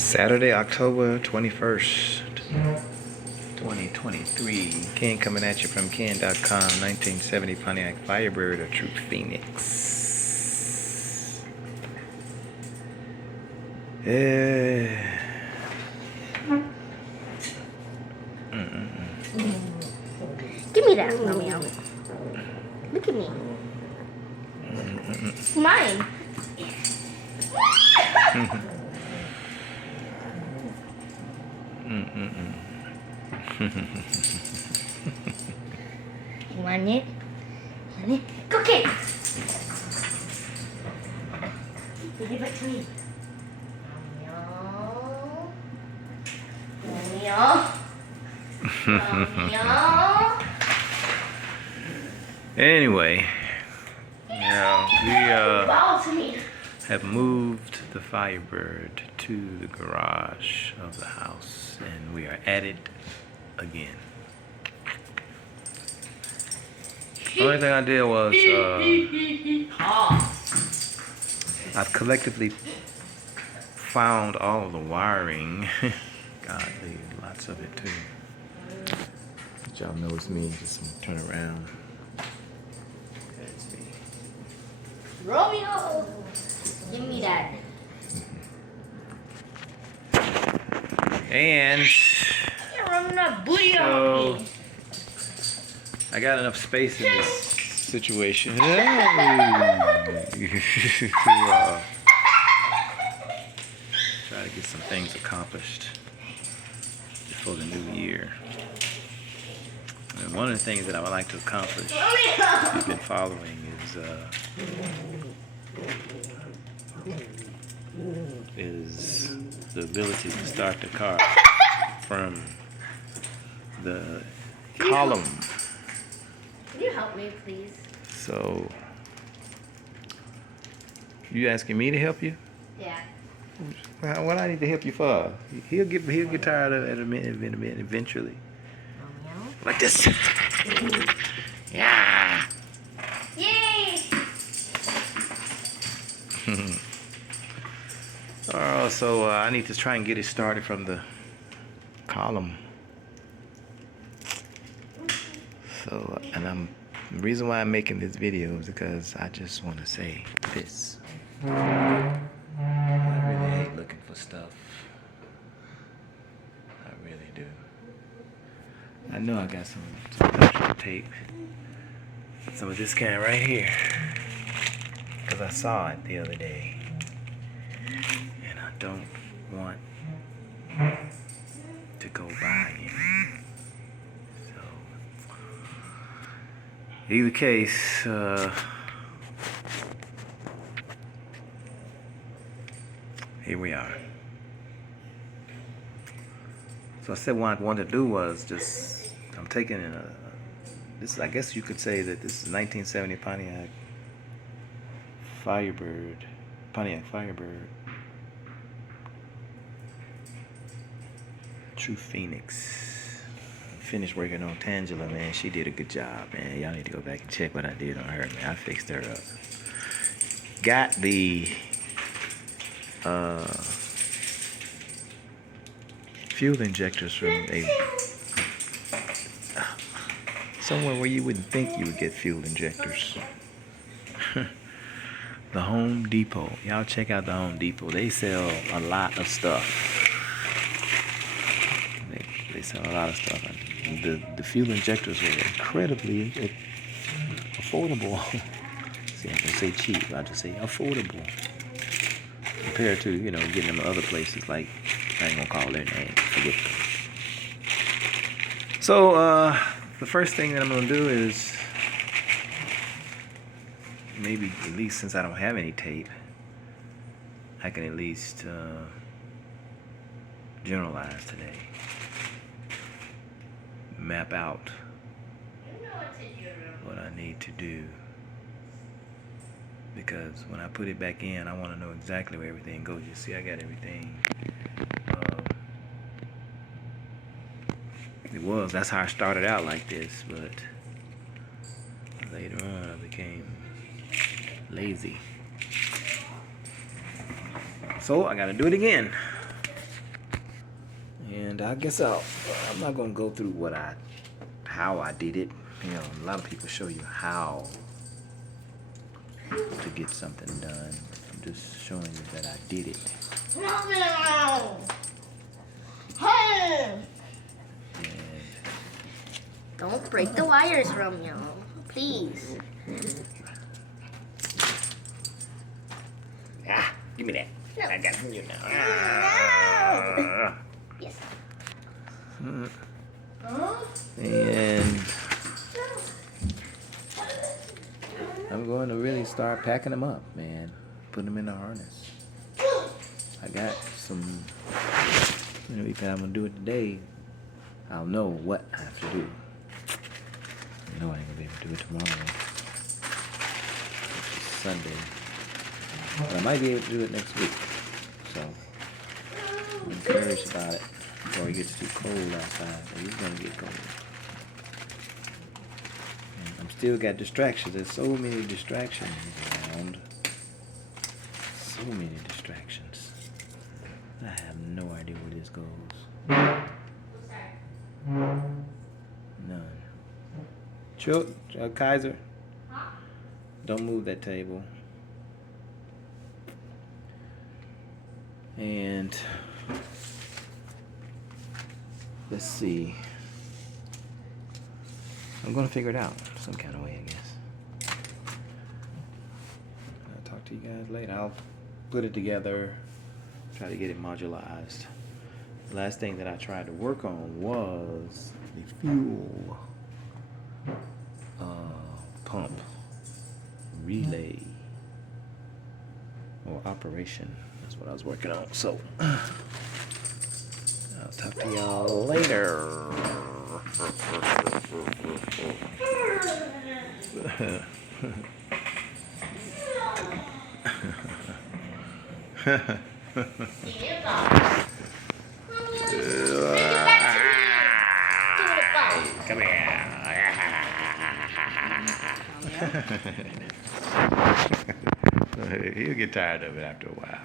Saturday, October 21st, 2023. Ken coming at you from Ken.com. 1970 Pontiac Firebird, a true phoenix. Yeah. Give me that, mommy. Look at me. It's mine. You want it? Want it? Go get it! Give it to me. Anyway, we me. have moved the Firebird to the garage of the house, and we are at it again. The only thing I did was I've collectively found all of the wiring. Godly, lots of it too. Y'all know it's me. Just turn around. That's me. Romeo, give me that. And You're running that booty so on me. I got enough space in this situation to try to get some things accomplished before the new year. And one of the things that I would like to accomplish, if you've been following, is the ability to start the car from the column. Can you help me, please? So, you asking me to help you? Yeah. What I need to help you for? He'll get tired of it in a minute, eventually. Romeo. Like this. Yeah. Yay! So I need to try and get it started from the column. So, and the reason why I'm making this video is because I just want to say this. I really hate looking for stuff. I really do. I know I got some extra tape. Some of this kind right here. Because I saw it the other day. And I don't want to go by it. So, either case, here we are. So I said what I wanted to do was just, I'm taking in this, I guess you could say that this is 1970 Pontiac Firebird. True Phoenix. Finished working on Tangela, man. She did a good job, man. Y'all need to go back and check what I did on her, man. I fixed her up. Got the fuel injectors from somewhere where you wouldn't think you would get fuel injectors. The Home Depot. Y'all check out the Home Depot. They sell a lot of stuff. They sell a lot of stuff. The fuel injectors were incredibly affordable. See, I can say cheap. I just say affordable compared to, you know, getting them other places like, I ain't gonna call their name. Forget them. So the first thing that I'm gonna do is, maybe at least since I don't have any tape, I can at least generalize today. Map out what I need to do. Because when I put it back in, I want to know exactly where everything goes. You see, I got everything. That's how I started out like this, but later on I became lazy. So I gotta do it again. And I guess I'm not gonna go through how I did it. You know, a lot of people show you how to get something done. I'm just showing you that I did it. And Don't break the wires, Romeo. Please. give me that. No. I got it from you now. No. Yes. And I'm going to really start packing them up, man. Put them in the harness. I got some, if I'm going to do it today, I'll know what I have to do. I know I ain't going to be able to do it tomorrow. Which is Sunday. But I might be able to do it next week. So, I'm encouraged about it before it gets too cold outside. It's going to get cold. And I'm still got distractions. There's so many distractions around. So many distractions. I have no idea where this goes. None. Kaiser, don't move that table. And let's see. I'm gonna figure it out some kind of way, I guess. I'll talk to you guys later. I'll put it together, try to get it modularized. The last thing that I tried to work on was the fuel pump relay or operation. That's what I was working on. So I'll talk to y'all later. Come here. He'll get tired of it after a while.